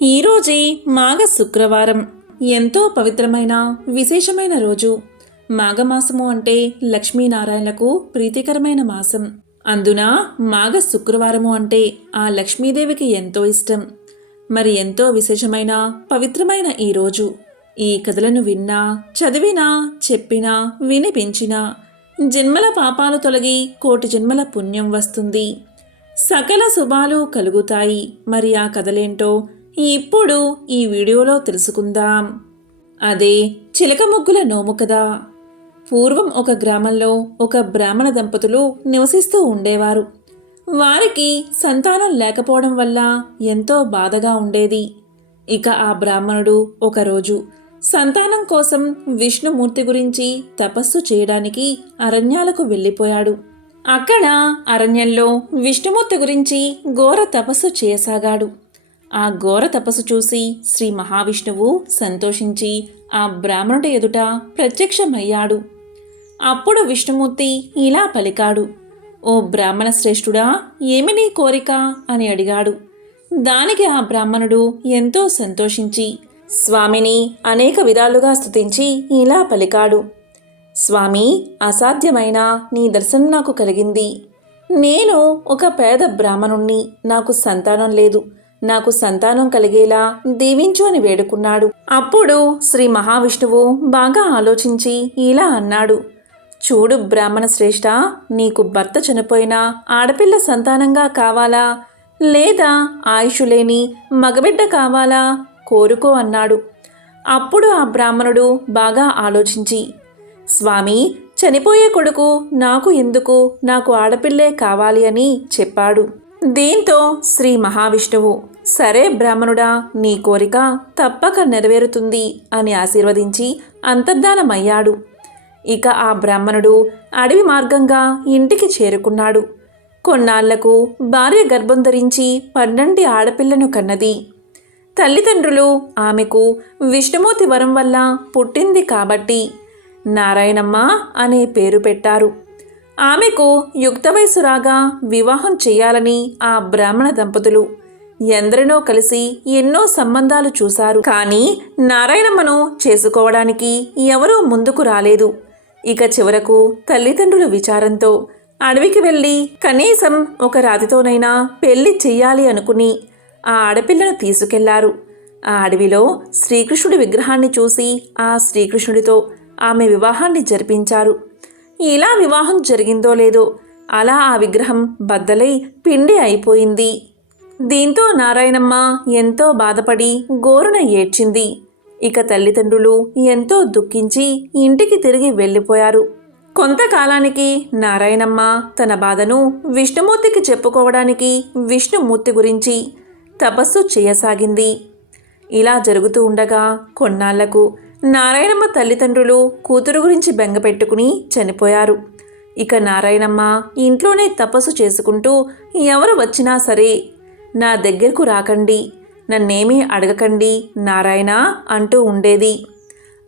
ఈరోజే మాఘ శుక్రవారం. ఎంతో పవిత్రమైన విశేషమైన రోజు. మాఘమాసము అంటే లక్ష్మీనారాయణలకు ప్రీతికరమైన మాసం. అందున మాఘ శుక్రవారము అంటే ఆ లక్ష్మీదేవికి ఎంతో ఇష్టం. మరి ఎంతో విశేషమైన పవిత్రమైన ఈ రోజు ఈ కథలను విన్నా, చదివినా, చెప్పినా, వినిపించినా జన్మల పాపాలు తొలగి కోటి జన్మల పుణ్యం వస్తుంది. సకల శుభాలు కలుగుతాయి. మరి ఆ కథలేంటో ఇప్పుడు ఈ వీడియోలో తెలుసుకుందాం. అదే చిలక ముగ్గుల నోము కదా. పూర్వం ఒక గ్రామంలో ఒక బ్రాహ్మణ దంపతులు నివసిస్తూ ఉండేవారు. వారికి సంతానం లేకపోవడం వల్ల ఎంతో బాధగా ఉండేది. ఇక ఆ బ్రాహ్మణుడు ఒకరోజు సంతానం కోసం విష్ణుమూర్తి గురించి తపస్సు చేయడానికి అరణ్యాలకు వెళ్ళిపోయాడు. అక్కడ అరణ్యంలో విష్ణుమూర్తి గురించి ఘోర తపస్సు చేయసాగాడు. ఆ ఘోర తపస్సు చూసి శ్రీ మహావిష్ణువు సంతోషించి ఆ బ్రాహ్మణుడి ఎదుట ప్రత్యక్షమయ్యాడు. అప్పుడు విష్ణుమూర్తి ఇలా పలికాడు, ఓ బ్రాహ్మణ శ్రేష్ఠుడా, ఏమి నీ కోరిక అని అడిగాడు. దానికి ఆ బ్రాహ్మణుడు ఎంతో సంతోషించి స్వామిని అనేక విధాలుగా స్తుతించి ఇలా పలికాడు, స్వామి, అసాధ్యమైన నీ దర్శనం నాకు కలిగింది. నేను ఒక పేద బ్రాహ్మణుణ్ణి, నాకు సంతానం లేదు, నాకు సంతానం కలిగేలా దీవించు అని వేడుకున్నాడు. అప్పుడు శ్రీ మహావిష్ణువు బాగా ఆలోచించి ఇలా అన్నాడు, చూడు బ్రాహ్మణ శ్రేష్ఠ, నీకు భర్త చనిపోయినా ఆడపిల్ల సంతానంగా కావాలా, లేదా ఆయుష్ లేని మగబిడ్డ కావాలా, కోరుకో అన్నాడు. అప్పుడు ఆ బ్రాహ్మణుడు బాగా ఆలోచించి, స్వామి, చనిపోయే కొడుకు నాకు ఎందుకు, నాకు ఆడపిల్లే కావాలి అని చెప్పాడు. దీంతో శ్రీ మహావిష్ణువు, సరే బ్రాహ్మణుడా, నీ కోరిక తప్పక నెరవేరుతుంది అని ఆశీర్వదించి అంతర్ధానమయ్యాడు. ఇక ఆ బ్రాహ్మణుడు అడవి మార్గంగా ఇంటికి చేరుకున్నాడు. కొన్నాళ్లకు భార్య గర్భం ధరించి 12 ఆడపిల్లను కన్నది. తల్లిదండ్రులు ఆమెకు విష్ణుమూర్తి వరం వల్ల పుట్టింది కాబట్టి నారాయణమ్మ అనే పేరు పెట్టారు. ఆమెకు యుక్త వయసు రాగా వివాహం చేయాలని ఆ బ్రాహ్మణ దంపతులు ఎందరినో కలిసి ఎన్నో సంబంధాలు చూశారు. కానీ నారాయణమ్మను చేసుకోవడానికి ఎవరూ ముందుకు రాలేదు. ఇక చివరకు తల్లిదండ్రుల విచారంతో అడవికి వెళ్ళి కనీసం ఒక రాతితోనైనా పెళ్లి చెయ్యాలి అనుకుని ఆ ఆడపిల్లను తీసుకెళ్లారు. ఆ అడవిలో శ్రీకృష్ణుడి విగ్రహాన్ని చూసి ఆ శ్రీకృష్ణుడితో ఆమె వివాహాన్ని జరిపించారు. ఇలా వివాహం జరిగిందో లేదో అలా ఆ విగ్రహం బద్దలై పిండి అయిపోయింది. దీంతో నారాయణమ్మ ఎంతో బాధపడి గోరున ఏడ్చింది. ఇక తల్లిదండ్రులు ఎంతో దుఃఖించి ఇంటికి తిరిగి వెళ్ళిపోయారు. కొంతకాలానికి నారాయణమ్మ తన బాధను విష్ణుమూర్తికి చెప్పుకోవడానికి విష్ణుమూర్తి గురించి తపస్సు చేయసాగింది. ఇలా జరుగుతూ ఉండగా కొన్నాళ్లకు నారాయణమ్మ తల్లిదండ్రులు కూతురు గురించి బెంగపెట్టుకుని చనిపోయారు. ఇక నారాయణమ్మ ఇంట్లోనే తపస్సు చేసుకుంటూ ఎవరు వచ్చినా సరే నా దగ్గరకు రాకండి, నన్నేమీ అడగకండి నారాయణ అంటూ ఉండేది.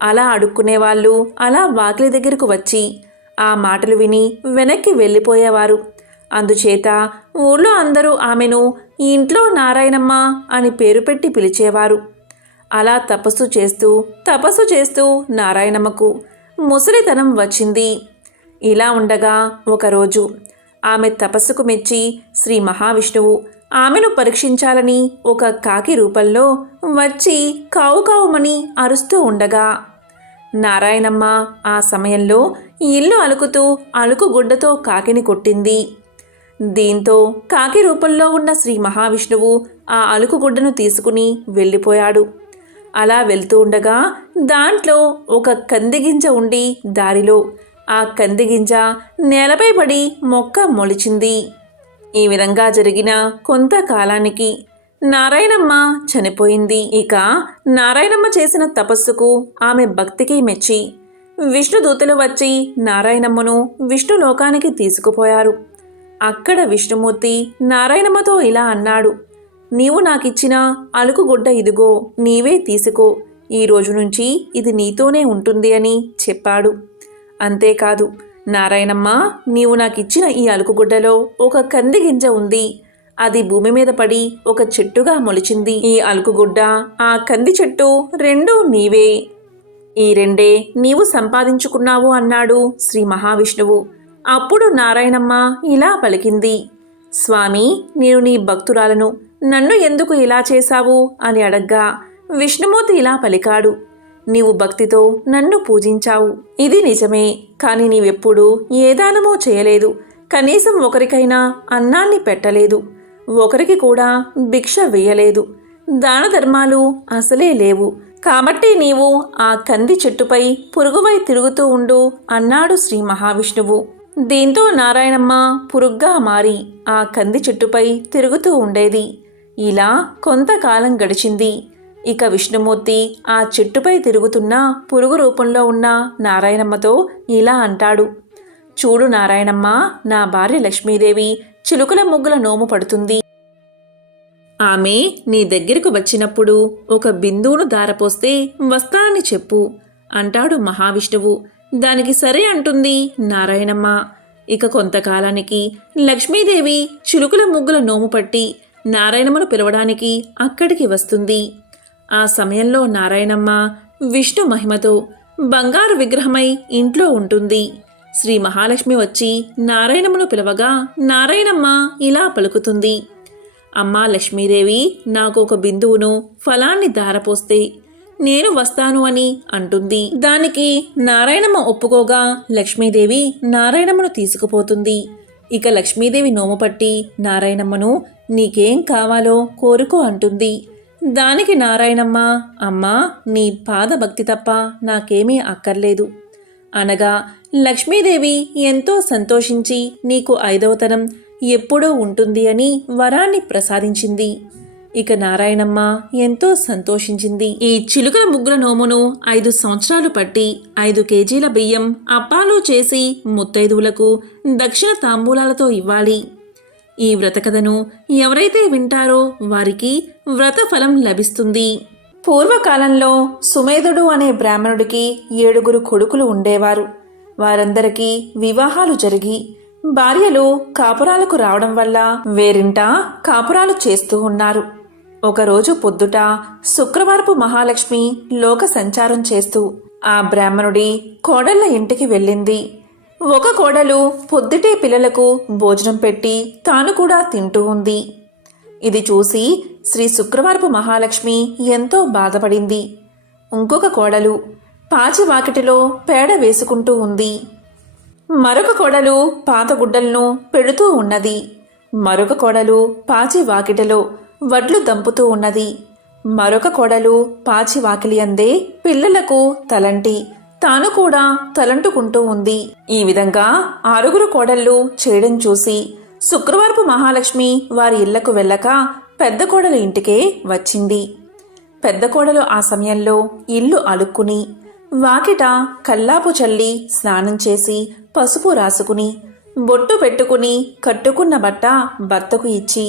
అలా అడుక్కునేవాళ్ళు అలా వాకిలి దగ్గరకు వచ్చి ఆ మాటలు విని వెనక్కి వెళ్ళిపోయేవారు. అందుచేత ఊళ్ళో అందరూ ఆమెను ఇంట్లో నారాయణమ్మ అని పేరు పెట్టి పిలిచేవారు. అలా తపస్సు చేస్తూ నారాయణమ్మకు ముసలితనం వచ్చింది. ఇలా ఉండగా ఒకరోజు ఆమె తపస్సుకు మెచ్చి శ్రీ మహావిష్ణువు ఆమెను పరీక్షించాలని ఒక కాకి రూపంలో వచ్చి కావు కావుమని అరుస్తూ ఉండగా నారాయణమ్మ ఆ సమయంలో ఇల్లు అలుకుతూ అలుకుగుడ్డతో కాకిని కొట్టింది. దీంతో కాకి రూపంలో ఉన్న శ్రీ మహావిష్ణువు ఆ అలుకుగుడ్డను తీసుకుని వెళ్ళిపోయాడు. అలా వెళ్తూ ఉండగా దాంట్లో ఒక కందిగింజ ఉండి దారిలో ఆ కందిగింజ నేలపై పడి మొక్క మొలిచింది. ఈ విధంగా జరిగిన కొంతకాలానికి నారాయణమ్మ చనిపోయింది. ఇక నారాయణమ్మ చేసిన తపస్సుకు ఆమె భక్తికి మెచ్చి విష్ణుదూతలు వచ్చి నారాయణమ్మను విష్ణులోకానికి తీసుకుపోయారు. అక్కడ విష్ణుమూర్తి నారాయణమ్మతో ఇలా అన్నాడు, నీవు నాకిచ్చిన అలుకుగుడ్డ ఇదిగో, నీవే తీసుకో, ఈ రోజు నుంచి ఇది నీతోనే ఉంటుంది అని చెప్పాడు. అంతేకాదు, నారాయణమ్మ, నీవు నాకిచ్చిన ఈ అలుకుగుడ్డలో ఒక కంది గింజ ఉంది, అది భూమి మీద పడి ఒక చెట్టుగా మొలిచింది. ఈ అలుకుగుడ్డ, ఆ కంది చెట్టు రెండూ నీవే. ఈ రెండే నీవు సంపాదించుకున్నావు అన్నాడు శ్రీ మహావిష్ణువు. అప్పుడు నారాయణమ్మ ఇలా పలికింది. స్వామి, నేను నీ భక్తురాలను, నన్ను ఎందుకు ఇలా చేశావు అని అడగ్గా విష్ణుమూర్తి ఇలా పలికాడు. నీవు భక్తితో నన్ను పూజించావు, ఇది నిజమే. కాని నీవెప్పుడూ ఏ దానమూ చేయలేదు. కనీసం ఒకరికైనా అన్నాన్ని పెట్టలేదు. ఒకరికి కూడా భిక్ష వేయలేదు. దాన ధర్మాలు అసలే లేవు. కాబట్టి నీవు ఆ కంది చెట్టుపై పురుగువై తిరుగుతూ ఉండు అన్నాడు శ్రీ మహావిష్ణువు. దీంతో నారాయణమ్మ పురుగ్గా మారి ఆ కంది చెట్టుపై తిరుగుతూ ఉండేది. ఇలా కొంతకాలం గడిచింది. ఇక విష్ణుమూర్తి ఆ చెట్టుపై తిరుగుతున్న పురుగు రూపంలో ఉన్న నారాయణమ్మతో ఇలా అంటాడు. చూడు నారాయణమ్మ, నా భార్య లక్ష్మీదేవి చిలుకల ముగ్గుల నోము పడుతుంది. ఆమె నీ దగ్గరకు వచ్చినప్పుడు ఒక బిందువును దారపోస్తే వస్తానని చెప్పు అంటాడు మహావిష్ణువు. దానికి సరే అంటుంది నారాయణమ్మ. ఇక కొంతకాలానికి లక్ష్మీదేవి చిలుకల ముగ్గుల నోము పట్టి నారాయణమ్మను పిలవడానికి అక్కడికి వస్తుంది. ఆ సమయంలో నారాయణమ్మ విష్ణు మహిమతో బంగారు విగ్రహమై ఇంట్లో ఉంటుంది. శ్రీ మహాలక్ష్మి వచ్చి నారాయణమ్మను పిలవగా నారాయణమ్మ ఇలా పలుకుతుంది. అమ్మా లక్ష్మీదేవి, నాకు ఒక బిందువును ఫలాన్ని దారపోస్తే నేను వస్తాను అని అంటుంది. దానికి నారాయణమ్మ ఒప్పుకోగా లక్ష్మీదేవి నారాయణమ్మను తీసుకుపోతుంది. ఇక లక్ష్మీదేవి నోము పట్టి నారాయణమ్మను నీకేం కావాలో కోరుకో అంటుంది. దానికి నారాయణమ్మ, అమ్మా, నీ పాదభక్తి తప్ప నాకేమీ అక్కర్లేదు అనగా లక్ష్మీదేవి ఎంతో సంతోషించి నీకు 5వతనం ఎప్పుడూ ఉంటుంది అని వరాన్ని ప్రసాదించింది. ఇక నారాయణమ్మ ఎంతో సంతోషించింది. ఈ చిలుకల ముగ్గుల నోమును 5 సంవత్సరాలు పట్టి 5 కేజీల బియ్యం అప్పాలు చేసి ముత్తైదువులకు దక్షిణ తాంబూలాలతో ఇవ్వాలి. ఈ వ్రతకథను ఎవరైతే వింటారో వారికి వ్రతఫలం లభిస్తుంది. పూర్వకాలంలో సుమేధుడు అనే బ్రాహ్మణుడికి 7 కొడుకులు ఉండేవారు. వారందరికీ వివాహాలు జరిగి భార్యలు కాపురాలకు రావడం వల్ల వేరింట కాపురాలు చేస్తూ ఉన్నారు. ఒకరోజు పొద్దుట శుక్రవారపు మహాలక్ష్మి లోక సంచారం చేస్తూ ఆ బ్రాహ్మణుడి కోడళ్ల ఇంటికి వెళ్ళింది. ఒక కోడలు పొద్దుటే పిల్లలకు భోజనం పెట్టి తాను కూడా తింటూ ఉంది. ఇది చూసి శ్రీ శుక్రవారపు మహాలక్ష్మి ఎంతో బాధపడింది. ఇంకొక కోడలు పాచి వాకిటిలో పేడ వేసుకుంటూ ఉంది. మరొక కోడలు పాత గుడ్డలను పెడుతూ ఉన్నది. మరొక కోడలు పాచి వాకిటిలో వడ్లు దంపుతూ ఉన్నది. మరొక కోడలు పాచి వాకిలి అందే పిల్లలకు తలంటి తాను కూడా తలంటుకుంటూ ఉంది. ఈ విధంగా 6 కోడళ్ళు చేయడం చూసి శుక్రవారపు మహాలక్ష్మి వారి ఇళ్లకు వెళ్ళక పెద్ద కోడలు ఇంటికే వచ్చింది. పెద్ద కోడలు ఆ సమయంలో ఇల్లు అలుక్కుని వాకిట కల్లాపు చల్లి స్నానం చేసి పసుపు రాసుకుని బొట్టు పెట్టుకుని కట్టుకున్న బట్ట భర్తకు ఇచ్చి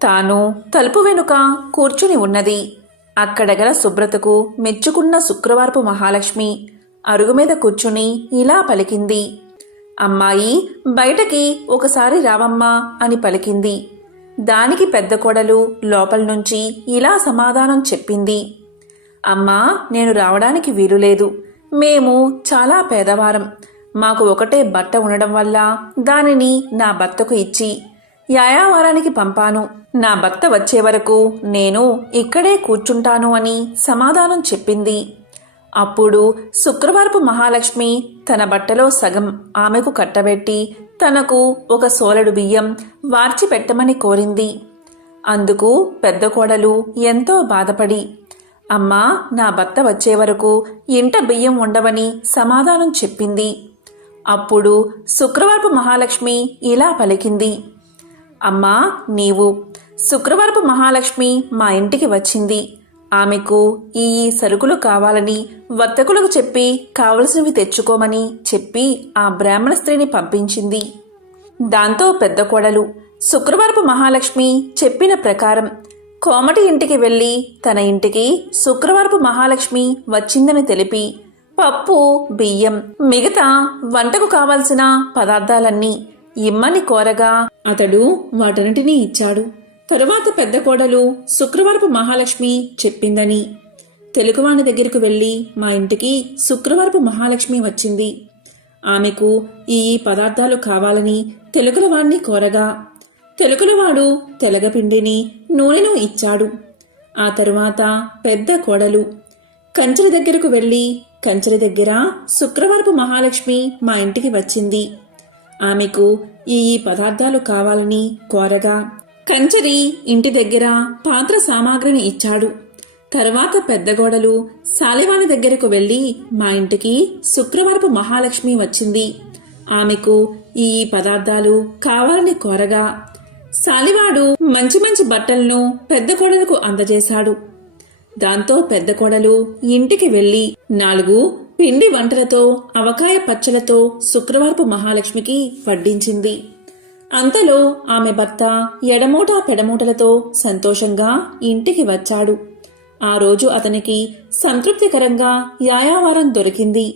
తాను తలుపు వెనుక కూర్చుని ఉన్నది. అక్కడగల శుభ్రతకు మెచ్చుకున్న శుక్రవారపు మహాలక్ష్మి అరుగు మీద కూర్చుని ఇలా పలికింది. అమ్మాయి, బయటకి ఒకసారి రావమ్మా అని పలికింది. దానికి పెద్ద కోడలు లోపల నుంచి ఇలా సమాధానం చెప్పింది. అమ్మా, నేను రావడానికి వీలులేదు. మేము చాలా పేదవారం. మాకు ఒకటే బట్ట ఉండడం వల్ల దానిని నా భర్తకు ఇచ్చి యాయావారానికి పంపాను. నా భర్త వచ్చే వరకు నేను ఇక్కడే కూర్చుంటాను అని సమాధానం చెప్పింది. అప్పుడు శుక్రవారపు మహాలక్ష్మి తన బట్టలో సగం ఆమెకు కట్టబెట్టి తనకు ఒక సోలెడు బియ్యం వార్చి పెట్టమని కోరింది. అందుకు పెద్ద కోడలు ఎంతో బాధపడి, అమ్మా, నా భర్త వచ్చే వరకు ఇంట బియ్యం ఉండవని సమాధానం చెప్పింది. అప్పుడు శుక్రవారపు మహాలక్ష్మి ఇలా పలికింది. అమ్మా, నీవు శుక్రవారపు మహాలక్ష్మి మా ఇంటికి వచ్చింది. ఆమెకు ఈ సరుకులు కావాలని వర్తకులకు చెప్పి కావలసినవి తెచ్చుకోమని చెప్పి ఆ బ్రాహ్మణ స్త్రీని పంపించింది. దాంతో పెద్ద కోడలు శుక్రవారపు మహాలక్ష్మి చెప్పిన ప్రకారం కోమటి ఇంటికి వెళ్ళి తన ఇంటికి శుక్రవారపు మహాలక్ష్మి వచ్చిందని తెలిపి పప్పు, బియ్యం, మిగతా వంటకు కావలసిన పదార్థాలన్నీ ఇమ్మని కోరగా అతడు వాటన్నిటినీ ఇచ్చాడు. తరువాత పెద్ద కోడలు శుక్రవారపు మహాలక్ష్మి చెప్పిందని తెలుగువాని దగ్గరకు వెళ్ళి మా ఇంటికి శుక్రవారపు మహాలక్ష్మి వచ్చింది, ఆమెకు ఈ పదార్థాలు కావాలని తెలుగులవాణ్ణి కోరగా తెలుగులవాడు తెలగపిండిని నూనెను ఇచ్చాడు. ఆ తరువాత పెద్ద కోడలు కంచెల దగ్గరకు వెళ్ళి కంచెల దగ్గర శుక్రవారపు మహాలక్ష్మి మా ఇంటికి వచ్చింది, ఆమెకు ఈ పదార్థాలు కావాలని కోరగా కంచరి ఇంటి దగ్గర పాత్ర సామాగ్రిని ఇచ్చాడు. తర్వాత పెద్దగోడలు సాలివాని దగ్గరకు వెళ్ళి మా ఇంటికి శుక్రవారపు మహాలక్ష్మి వచ్చింది, ఆమెకు ఈ పదార్థాలు కావాలని కోరగా సాలివాడు మంచి మంచి బట్టలను పెద్ద కోడలకు అందజేశాడు. దాంతో పెద్ద కోడలు ఇంటికి వెళ్లి 4 పిండి వంటలతో అవకాయ పచ్చలతో శుక్రవారపు మహాలక్ష్మికి వడ్డించింది. అంతలో ఆమె భర్త ఎడమూట పెడమూటలతో సంతోషంగా ఇంటికి వచ్చాడు. ఆ రోజు అతనికి సంతృప్తికరంగా యాయావారం దొరికింది.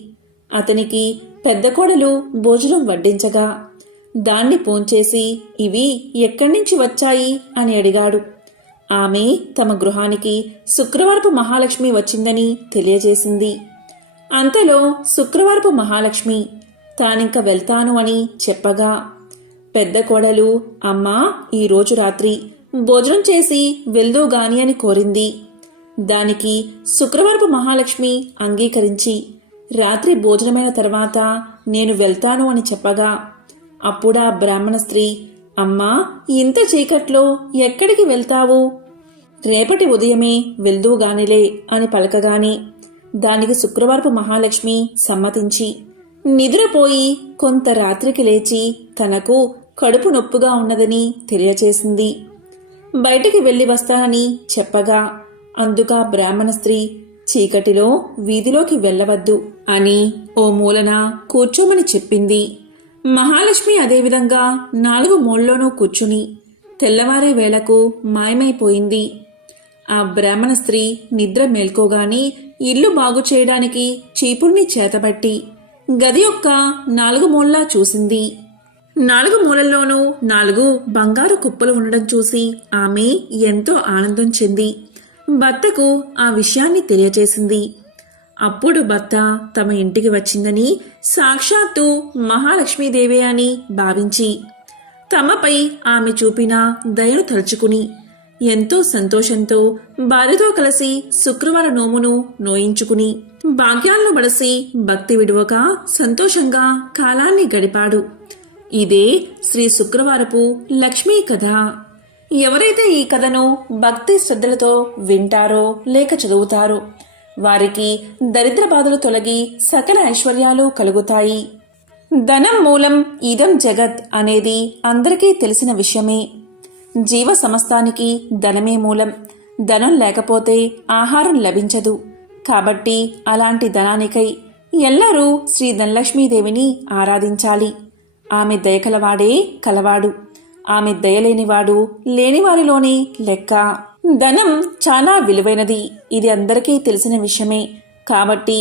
అతనికి పెద్ద కోడలు భోజనం వడ్డించగా దాన్ని పోంచేసి ఇవి ఎక్కడి నుంచి వచ్చాయి అని అడిగాడు. ఆమె తమ గృహానికి శుక్రవారపు మహాలక్ష్మి వచ్చిందని తెలియజేసింది. అంతలో శుక్రవారపు మహాలక్ష్మి తానింక వెళ్తాను అని చెప్పగా పెద్ద కోడలు అమ్మా ఈరోజు రాత్రి భోజనం చేసి వెళ్దూగాని అని కోరింది. దానికి శుక్రవారపు మహాలక్ష్మి అంగీకరించి రాత్రి భోజనమైన తర్వాత నేను వెళ్తాను అని చెప్పగా అప్పుడా బ్రాహ్మణ స్త్రీ అమ్మా ఇంత చీకట్లో ఎక్కడికి వెళ్తావు, రేపటి ఉదయమే వెళ్దూగానిలే అని పలకగానే దానికి శుక్రవారపు మహాలక్ష్మి సమ్మతించి నిద్రపోయి కొంత రాత్రికి లేచి తనకు కడుపు నొప్పుగా ఉన్నదని తెలియచేసింది. బయటికి వెళ్లి వస్తానని చెప్పగా అందుకా బ్రాహ్మణ స్త్రీ చీకటిలో వీధిలోకి వెళ్లవద్దు అని ఓ మూలన కూర్చోమని చెప్పింది. మహాలక్ష్మి అదేవిధంగా 4 మూలలోనూ కూర్చుని తెల్లవారే వేళకు మాయమైపోయింది. ఆ బ్రాహ్మణ స్త్రీ నిద్ర మేల్కోగాని ఇల్లు బాగు చేయడానికి చీపుర్ని చేతబట్టి గది యొక్క 4 మూలలా చూసింది. 4 మూలల్లోనూ 4 బంగారు కుప్పలు ఉండడం చూసి ఆమె ఎంతో ఆనందం చెంది భర్తకు ఆ విషయాన్ని తెలియచేసింది. అప్పుడు భర్త తమ ఇంటికి వచ్చిందని సాక్షాత్తు మహాలక్ష్మీదేవే అని భావించి తమపై ఆమె చూపిన దయను తలుచుకుని ఎంతో సంతోషంతో భార్యతో కలిసి శుక్రవార నోమును నోయించుకుని భాగ్యాలను బడసి భక్తి విడువక సంతోషంగా కాలాన్ని గడిపాడు. ఇదే శ్రీ శుక్రవారపు లక్ష్మీ కథ. ఎవరైతే ఈ కథను భక్తి శ్రద్ధలతో వింటారో లేక చదువుతారో వారికి దరిద్ర బాధలు తొలగి సకల ఐశ్వర్యాలు కలుగుతాయి. ధనం మూలం ఇదం జగత్ అనేది అందరికీ తెలిసిన విషయమే. జీవ సమస్తానికి ధనమే మూలం. ధనం లేకపోతే ఆహారం లభించదు. కాబట్టి అలాంటి ధనానికై ఎల్లరూ శ్రీ ధనలక్ష్మీదేవిని ఆరాధించాలి. ఆమె దయకలవాడే కలవాడు, ఆమె దయలేనివాడు లేనివారిలోని లెక్క. ధనం చాలా విలువైనది, ఇది అందరికీ తెలిసిన విషయమే. కాబట్టి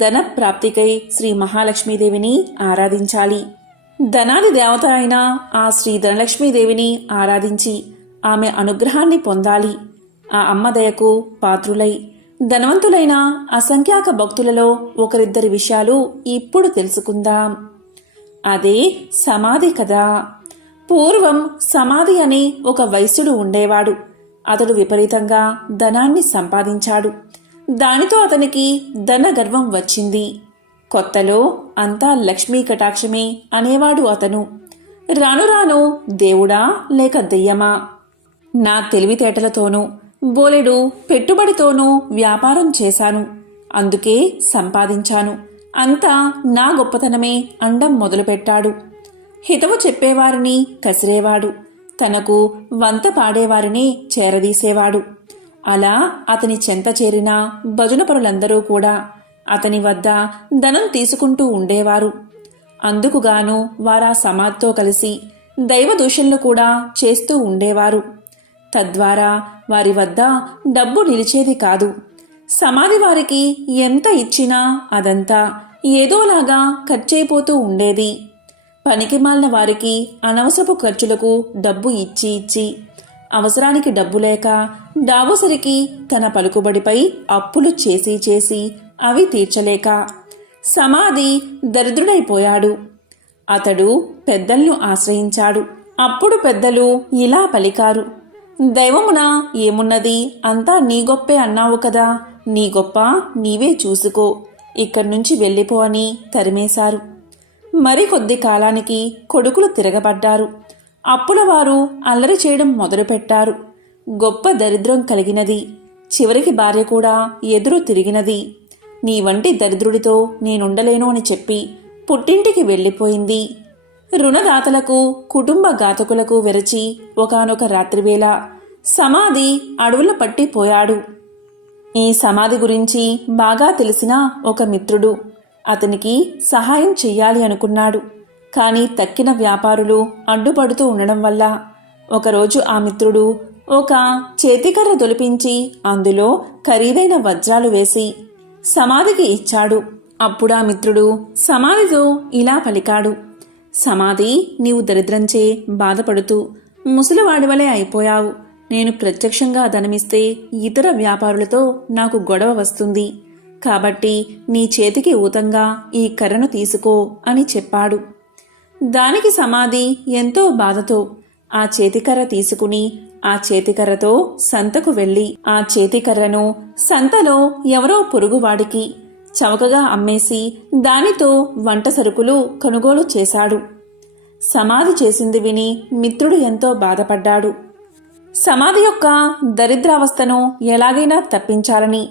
ధన ప్రాప్తికై శ్రీ మహాలక్ష్మీదేవిని ఆరాధించాలి. ధనాది దేవత అయిన ఆ శ్రీ ధనలక్ష్మీదేవిని ఆరాధించి ఆమె అనుగ్రహాన్ని పొందాలి. ఆ అమ్మ దయకు పాత్రులై ధనవంతులైన అసంఖ్యాక భక్తులలో ఒకరిద్దరి విషయాలు ఇప్పుడు తెలుసుకుందాం. అదే సమాధి కథ. పూర్వం సమాధి అని ఒక వైశ్యుడు ఉండేవాడు. అతడు విపరీతంగా ధనాన్ని సంపాదించాడు. దానితో అతనికి ధన గర్వం వచ్చింది. కొత్తలో అంతా లక్ష్మీ కటాక్షమే అనేవాడు అతను. రాను రాను దేవుడా లేక దెయ్యమా, నా తెలివితేటలతోనూ బోలెడు పెట్టుబడితోనూ వ్యాపారం చేశాను, అందుకే సంపాదించాను, అంతా నా గొప్పతనమే అండం మొదలుపెట్టాడు. హితవు చెప్పేవారిని కసిరేవాడు, తనకు వంత పాడేవారిని చేరదీసేవాడు. అలా అతని చెంత చేరిన భజనపరులందరూ కూడా అతని వద్ద ధనం తీసుకుంటూ ఉండేవారు. అందుకుగాను వారా సమాధితో కలిసి దైవ దూషణలు కూడా చేస్తూ ఉండేవారు. తద్వారా వారి వద్ద డబ్బు నిలిచేది కాదు. సమాధి వారికి ఎంత ఇచ్చినా అదంతా ఏదోలాగా ఖర్చయిపోతూ ఉండేది. పనికిమాలిన వారికి అనవసరపు ఖర్చులకు డబ్బు ఇచ్చి ఇచ్చి అవసరానికి డబ్బు లేక డాబోసరికి తన పలుకుబడిపై అప్పులు చేసి చేసి అవి తీర్చలేక సమాధి దరిద్రుడైపోయాడు. అతడు పెద్దలను ఆశ్రయించాడు. అప్పుడు పెద్దలు ఇలా పలికారు, దైవమున ఏమున్నది, అంతా నీ గొప్పే అన్నావు కదా, నీ గొప్ప నీవే చూసుకో, ఇక్కడి నుంచి వెళ్ళిపో అని తరిమేశారు. మరికొద్ది కాలానికి కొడుకులు తిరగబడ్డారు. అప్పులవారు అల్లరి చేయడం మొదలుపెట్టారు. గొప్ప దరిద్రం కలిగినది. చివరికి భార్య కూడా ఎదురు తిరిగినది. నీ వంటి దరిద్రుడితో నేనుండలేను అని చెప్పి పుట్టింటికి వెళ్ళిపోయింది. రుణదాతలకు కుటుంబ ఘాతకులకు వెరచి ఒకానొక రాత్రివేళ సమాధి అడవుల పట్టిపోయాడు. ఈ సమాధి గురించి బాగా తెలిసిన ఒక మిత్రుడు అతనికి సహాయం చెయ్యాలి అనుకున్నాడు. కానీ తక్కిన వ్యాపారులు అడ్డుపడుతూ ఉండడం వల్ల ఒకరోజు ఆ మిత్రుడు ఒక చేతికర్ర దొలిపించి అందులో ఖరీదైన వజ్రాలు వేసి సమాధికి ఇచ్చాడు. అప్పుడు ఆ మిత్రుడు సమాధితో ఇలా పలికాడు, సమాధి, నీవు దరిద్రంచే బాధపడుతూ ముసలివాడివలే అయిపోయావు. నేను ప్రత్యక్షంగా ధనమిస్తే ఇతర వ్యాపారులతో నాకు గొడవ వస్తుంది. కాబట్టి నీ చేతికి ఊతంగా ఈ కర్రను తీసుకో అని చెప్పాడు. దానికి సమాధి ఎంతో బాధతో ఆ చేతికర్ర తీసుకుని ఆ చేతికర్రతో సంతకు వెళ్ళి ఆ చేతికర్రను సంతలో ఎవరో పొరుగువాడికి చవకగా అమ్మేసి దానితో వంట సరుకులు కొనుగోలు చేశాడు. సమాధి చేసింది విని మిత్రుడు ఎంతో బాధపడ్డాడు. సమాధి యొక్క దరిద్రావస్థను ఎలాగైనా తప్పించాలని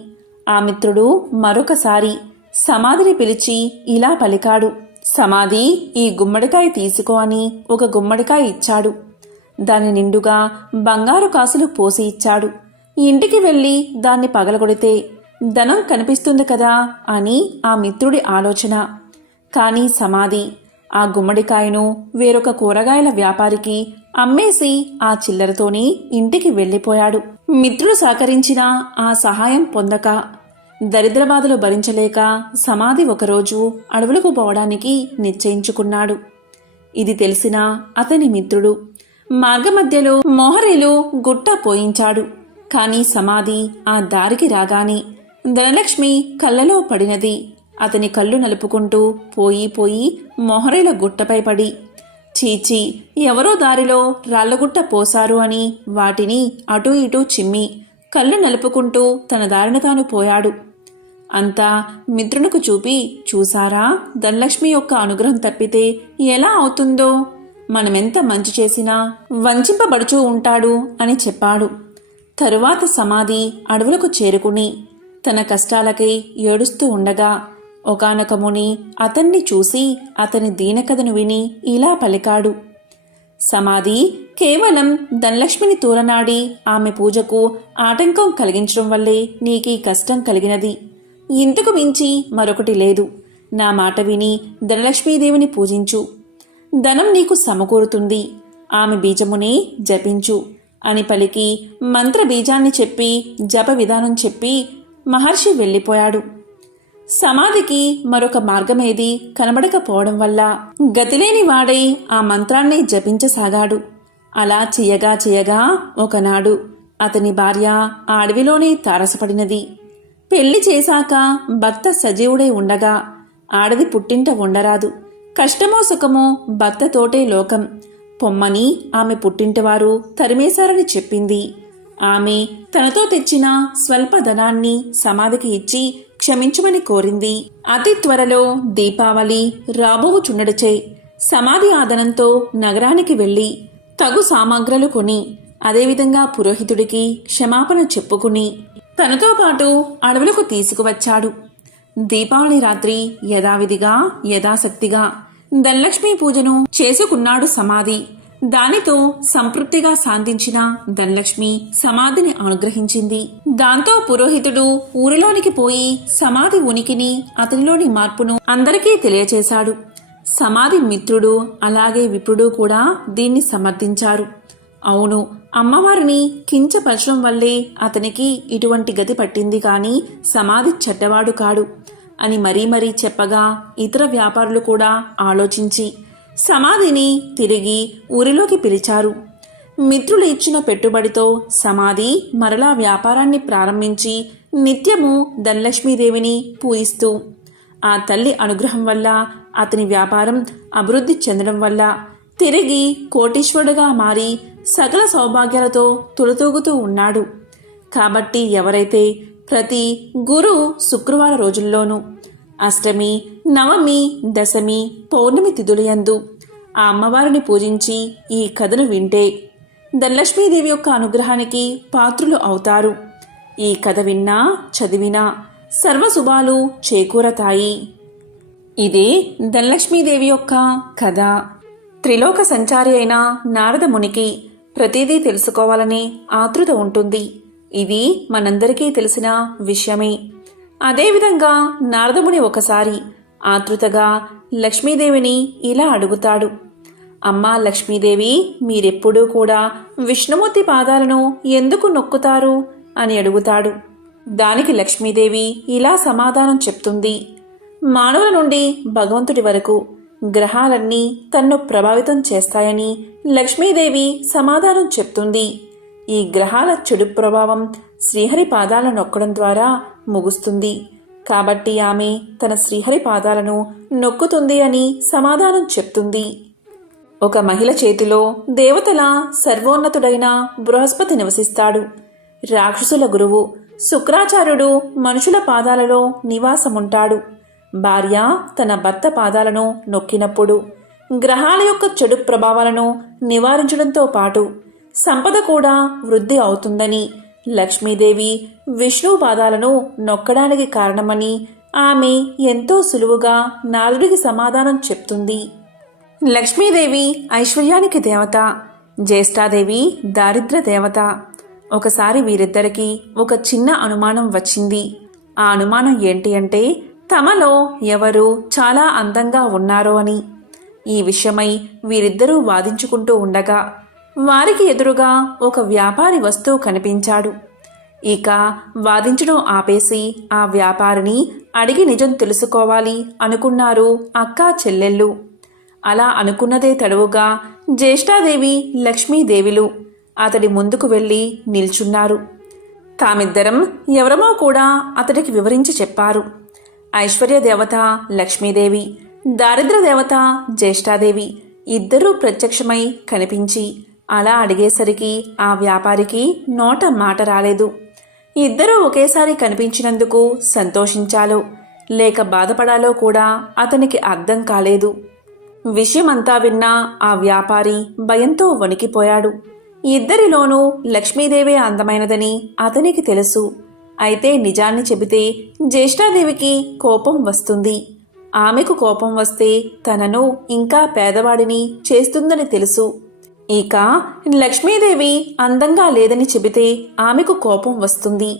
ఆ మిత్రుడు మరొకసారి సమాధిని పిలిచి ఇలా పలికాడు, సమాధి, ఈ గుమ్మడికాయ తీసుకో అని ఒక గుమ్మడికాయ ఇచ్చాడు. దాని నిండుగా బంగారు కాసులు పోసి ఇచ్చాడు. ఇంటికి వెళ్ళి దాన్ని పగలగొడితే ధనం కనిపిస్తుంది కదా అని ఆ మిత్రుడి ఆలోచన. కానీ సమాధి ఆ గుమ్మడికాయను వేరొక కూరగాయల వ్యాపారికి అమ్మేసి ఆ చిల్లరతోని ఇంటికి వెళ్ళిపోయాడు. మిత్రుడు సహకరించిన ఆ సహాయం పొందక దరిద్రబాధలు భరించలేక సమాధి ఒకరోజు అడవులకు పోవడానికి నిశ్చయించుకున్నాడు. ఇది తెలిసిన అతని మిత్రుడు మార్గమధ్యలో మోహరీలు గుట్ట పోయించాడు. కాని సమాధి ఆ దారికి రాగానే ధనలక్ష్మి కళ్ళలో పడినది. అతని కళ్ళు నలుపుకుంటూ పోయి పోయి మోహరీల గుట్టపై పడి, చీచి, ఎవరో దారిలో రాళ్లగుట్ట పోశారు అని వాటిని అటూ ఇటూ చిమ్మి కళ్ళు నలుపుకుంటూ తన దారిన తాను పోయాడు. అంతా మిత్రునికి చూపి, చూసారా, ధనలక్ష్మి యొక్క అనుగ్రహం తప్పితే ఎలా అవుతుందో, మనమెంత మంచి చేసినా వంచింపబడుచూ ఉంటాడు అని చెప్పాడు. తరువాత సమాధి అడవులకు చేరుకుని తన కష్టాలకై ఏడుస్తూ ఉండగా ఒకానొక ముని అతన్ని చూసి అతని దీనకథను విని ఇలా పలికాడు, సమాధి, కేవలం ధనలక్ష్మిని తూలనాడి ఆమె పూజకు ఆటంకం కలిగించడం వల్లే నీకీ కష్టం కలిగినది. ఇంతకు మించి మరొకటి లేదు. నా మాట విని ధనలక్ష్మీదేవిని పూజించు. ధనం నీకు సమకూరుతుంది. ఆమె బీజమునే జపించు అని పలికి మంత్ర బీజాన్ని చెప్పి జప విధానం చెప్పి మహర్షి వెళ్ళిపోయాడు. సమాధికి మరొక మార్గమేది కనబడకపోవడం వల్ల గతిలేని వాడై ఆ మంత్రాన్ని జపించసాగాడు. అలా చేయగా చేయగా ఒకనాడు అతని భార్య ఆ అడవిలోనే తారసపడినది. పెళ్లి చేశాక భర్త సజీవుడై ఉండగా ఆడది పుట్టింట ఉండరాదు. కష్టమో సుఖమో భర్తతోటే లోకం పొమ్మని ఆమె పుట్టింటివారు తరిమేశారని చెప్పింది. ఆమె తనతో తెచ్చిన స్వల్ప ధనాన్ని సమాధికి ఇచ్చి క్షమించమని కోరింది. అతి త్వరలో దీపావళి రాబోవుచుండడచే సమాధి ఆదనంతో నగరానికి వెళ్ళి తగు సామాగ్రలు కొని అదేవిధంగా పురోహితుడికి క్షమాపణ చెప్పుకుని తనతో పాటు అడవులకు తీసుకువచ్చాడు. దీపావళి రాత్రి యథావిధిగా యథాశక్తిగా ధనలక్ష్మీ పూజను చేసుకున్నాడు సమాధి. దానితో సంతృప్తిగా శాంతించిన ధనలక్ష్మి సమాధిని అనుగ్రహించింది. దాంతో పురోహితుడు ఊరిలోనికి పోయి సమాధి ఉనికిని అతనిలోని మార్పును అందరికీ తెలియచేశాడు. సమాధి మిత్రుడు అలాగే విప్రుడు కూడా దీన్ని సమర్థించారు. అవును, అమ్మవారిని కించపరచడం వల్లే అతనికి ఇటువంటి గతి పట్టింది కాని సమాధి చెడ్డవాడు కాడు అని మరీ మరీ చెప్పగా ఇతర వ్యాపారులు కూడా ఆలోచించి సమాధిని తిరిగి ఊరిలోకి పిలిచారు. మిత్రులు ఇచ్చిన పెట్టుబడితో సమాధి మరలా వ్యాపారాన్ని ప్రారంభించి నిత్యము ధనలక్ష్మీదేవిని పూజిస్తూ ఆ తల్లి అనుగ్రహం వల్ల అతని వ్యాపారం అభివృద్ధి చెందడం వల్ల తిరిగి కోటీశ్వరుడుగా మారి సకల సౌభాగ్యాలతో తులతూగుతూ ఉన్నాడు. కాబట్టి ఎవరైతే ప్రతి గురు శుక్రవార రోజుల్లోనూ అష్టమి, నవమి, దశమి, పౌర్ణమి తిథులయందు ఆ అమ్మవారిని పూజించి ఈ కథను వింటే ధనలక్ష్మీదేవి యొక్క అనుగ్రహానికి పాత్రులు అవుతారు. ఈ కథ విన్నా చదివినా సర్వశుభాలు చేకూరతాయి. ఇదే ధనలక్ష్మీదేవి యొక్క కథ. త్రిలోక సంచారి అయిన నారద మునికి ప్రతిదీ తెలుసుకోవాలని ఆతృత ఉంటుంది. ఇది మనందరికీ తెలిసిన విషయమే. అదేవిధంగా నారదముని ఒకసారి ఆతృతగా లక్ష్మీదేవిని ఇలా అడుగుతాడు. అమ్మా లక్ష్మీదేవి, మీరెప్పుడూ కూడా విష్ణుమూర్తి పాదాలను ఎందుకు నొక్కుతారు అని అడుగుతాడు. దానికి లక్ష్మీదేవి ఇలా సమాధానం చెప్తుంది. మానవుల నుండి భగవంతుడి వరకు గ్రహాలన్నీ తన్ను ప్రభావితం చేస్తాయని లక్ష్మీదేవి సమాధానం చెప్తుంది. ఈ గ్రహాల చెడు ప్రభావం శ్రీహరి పాదాలను నొక్కడం ద్వారా ముగుస్తుంది. కాబట్టి ఆమె తన శ్రీహరి పాదాలను నొక్కుతుంది అని సమాధానం చెప్తుంది. ఒక మహిళ చేతిలో దేవతల సర్వోన్నతుడైన బృహస్పతి నివసిస్తాడు. రాక్షసుల గురువు శుక్రాచార్యుడు మనుషుల పాదాలలో నివాసముంటాడు. భార్య తన భర్త పాదాలను నొక్కినప్పుడు గ్రహాల యొక్క చెడు ప్రభావాలను నివారించడంతో పాటు సంపద కూడా వృద్ధి అవుతుందని లక్ష్మీదేవి విష్ణువు పాదాలను నొక్కడానికి కారణమని ఆమె ఎంతో సులువుగా నారదుడికి సమాధానం చెప్తుంది. లక్ష్మీదేవి ఐశ్వర్యానికి దేవత, జ్యేష్ఠాదేవి దారిద్ర్య దేవత. ఒకసారి వీరిద్దరికీ ఒక చిన్న అనుమానం వచ్చింది. ఆ అనుమానం ఏంటి అంటే తమలో ఎవరు చాలా అందంగా ఉన్నారో అని. ఈ విషయమై వీరిద్దరూ వాదించుకుంటూ ఉండగా వారికి ఎదురుగా ఒక వ్యాపారి వస్తువు కనిపించాడు. ఇక వాదించడం ఆపేసి ఆ వ్యాపారిని అడిగి నిజం తెలుసుకోవాలి అనుకున్నారు అక్కా చెల్లెళ్ళు. అలా అనుకున్నదే తడువుగా జ్యేష్ఠాదేవి లక్ష్మీదేవిలు అతడి ముందుకు వెళ్ళి నిల్చున్నారు. తామిద్దరం ఎవరమో కూడా అతడికి వివరించి చెప్పారు. ఐశ్వర్య దేవత లక్ష్మీదేవి, దారిద్ర్య దేవత జ్యేష్ఠాదేవి ఇద్దరూ ప్రత్యక్షమై కనిపించి అలా అడిగేసరికి ఆ వ్యాపారికి నోట మాట రాలేదు. ఇద్దరూ ఒకేసారి కనిపించినందుకు సంతోషించాలో లేక బాధపడాలో కూడా అతనికి అర్థం కాలేదు. విషయమంతా విన్నా ఆ వ్యాపారి భయంతో వణికిపోయాడు. ఇద్దరిలోనూ లక్ష్మీదేవే అందమైనదని అతనికి తెలుసు. అయితే నిజాన్ని చెబితే జ్యేష్ఠాదేవికి కోపం వస్తుంది. ఆమెకు కోపం వస్తే తనను ఇంకా పేదవాడిని చేస్తుందని తెలుసు. ఇక లక్ష్మీదేవి అందంగా లేదని చెబితే ఆమెకు కోపం వస్తుంది.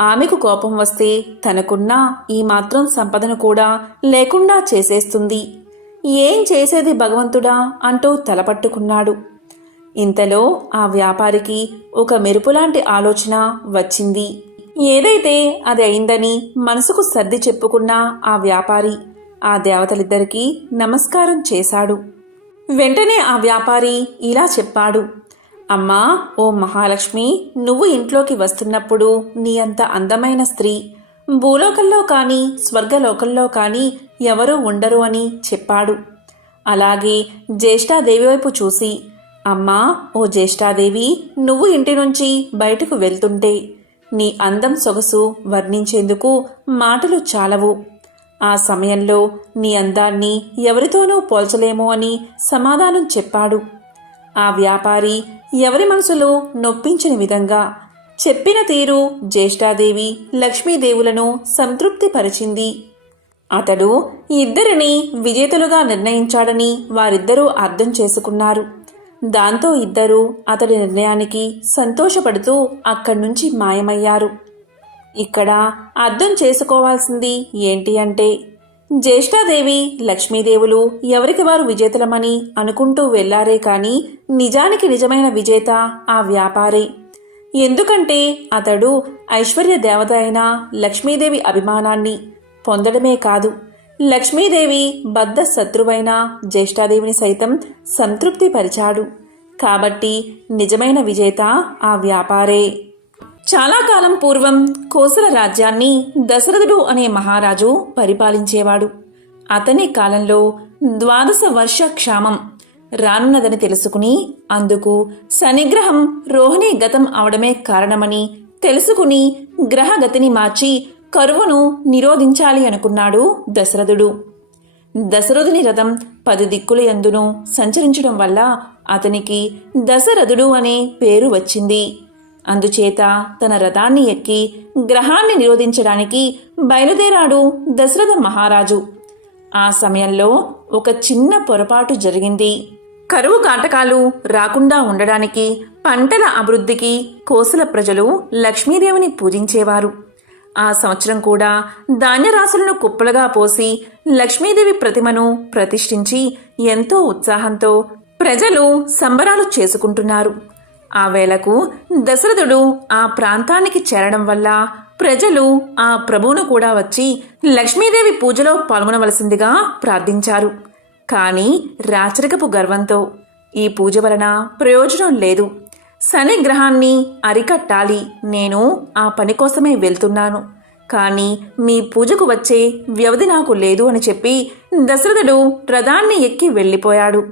ఆమెకు కోపం వస్తే తనకున్న ఈ మాత్రం సంపదను కూడా లేకుండా చేసేస్తుంది. ఏం చేసేది భగవంతుడా అంటూ తలపట్టుకున్నాడు. ఇంతలో ఆ వ్యాపారికి ఒక మెరుపులాంటి ఆలోచన వచ్చింది. ఏదైతే అది అయిందని మనసుకు సర్ది చెప్పుకున్న ఆ వ్యాపారి ఆ దేవతలిద్దరికీ నమస్కారం చేశాడు. వెంటనే ఆ వ్యాపారి ఇలా చెప్పాడు. అమ్మా, ఓ మహాలక్ష్మి, నువ్వు ఇంట్లోకి వస్తున్నప్పుడు నీ అంత అందమైన స్త్రీ భూలోకంలో కానీ స్వర్గలోకంలో కానీ ఎవరూ ఉండరు అని చెప్పాడు. అలాగే జ్యేష్ఠాదేవి వైపు చూసి, అమ్మా, ఓ జ్యేష్ఠాదేవి, నువ్వు ఇంటి నుంచి బయటకు వెళ్తుంటే నీ అందం సొగసు వర్ణించేందుకు మాటలు చాలవు. ఆ సమయంలో నీ అందాన్ని ఎవరితోనూ పోల్చలేము అని సమాధానం చెప్పాడు. ఆ వ్యాపారి ఎవరి మనసులో నొప్పించిన విధంగా చెప్పిన తీరు జ్యేష్ఠాదేవి లక్ష్మీదేవులను సంతృప్తిపరిచింది. అతడు ఇద్దరిని విజేతలుగా నిర్ణయించాడని వారిద్దరూ అర్థం చేసుకున్నారు. దాంతో ఇద్దరూ అతడి నిర్ణయానికి సంతోషపడుతూ అక్కడి నుంచి మాయమయ్యారు. ఇక్కడ అర్థం చేసుకోవాల్సింది ఏంటి అంటే జ్యేష్ఠాదేవి లక్ష్మీదేవులు ఎవరికి వారు విజేతలమని అనుకుంటూ వెళ్లారే కాని నిజానికి నిజమైన విజేత ఆ వ్యాపారే. ఎందుకంటే అతడు ఐశ్వర్య దేవత అయిన లక్ష్మీదేవి అభిమానాన్ని పొందడమే కాదు, లక్ష్మీదేవి బద్ధ శత్రువైన జ్యేష్ఠాదేవిని సైతం సంతృప్తిపరిచాడు. కాబట్టి నిజమైన విజేత ఆ వ్యాపారే. చాలా కాలం పూర్వం కోసల రాజ్యాన్ని దశరథుడు అనే మహారాజు పరిపాలించేవాడు. అతని కాలంలో 12 వర్ష క్షామం రానున్నదని తెలుసుకుని, అందుకు శనిగ్రహం రోహిణి గతం అవడమే కారణమని తెలుసుకుని గ్రహగతిని మార్చి కరువును నిరోధించాలి అనుకున్నాడు దశరథుడు. దశరథుని రథం 10 దిక్కుల యందును సంచరించడం వల్ల అతనికి దశరథుడు అనే పేరు వచ్చింది. అందుచేత తన రథాన్ని ఎక్కి గ్రహాన్ని నిరోధించడానికి బయలుదేరాడు దశరథ మహారాజు. ఆ సమయంలో ఒక చిన్న పొరపాటు జరిగింది. కరువు కాటకాలు రాకుండా ఉండడానికి, పంటల అభివృద్ధికి కోసల ప్రజలు లక్ష్మీదేవిని పూజించేవారు. ఆ సంవత్సరం కూడా ధాన్యరాశులను కుప్పలుగా పోసి లక్ష్మీదేవి ప్రతిమను ప్రతిష్ఠించి ఎంతో ఉత్సాహంతో ప్రజలు సంబరాలు చేసుకుంటున్నారు. ఆ వేళకు దశరథుడు ఆ ప్రాంతానికి చేరడం వల్ల ప్రజలు ఆ ప్రభువును కూడా వచ్చి లక్ష్మీదేవి పూజలో పాల్గొనవలసిందిగా ప్రార్థించారు. కానీ రాచరికపు గర్వంతో ఈ పూజ వలన ప్రయోజనం లేదు, శని గ్రహాన్ని అరికట్టాలి, నేను ఆ పని కోసమే వెళ్తున్నాను, కానీ మీ పూజకు వచ్చే వ్యవధి నాకు లేదు అని చెప్పి దశరథుడు రథాన్ని ఎక్కి వెళ్ళిపోయాడు.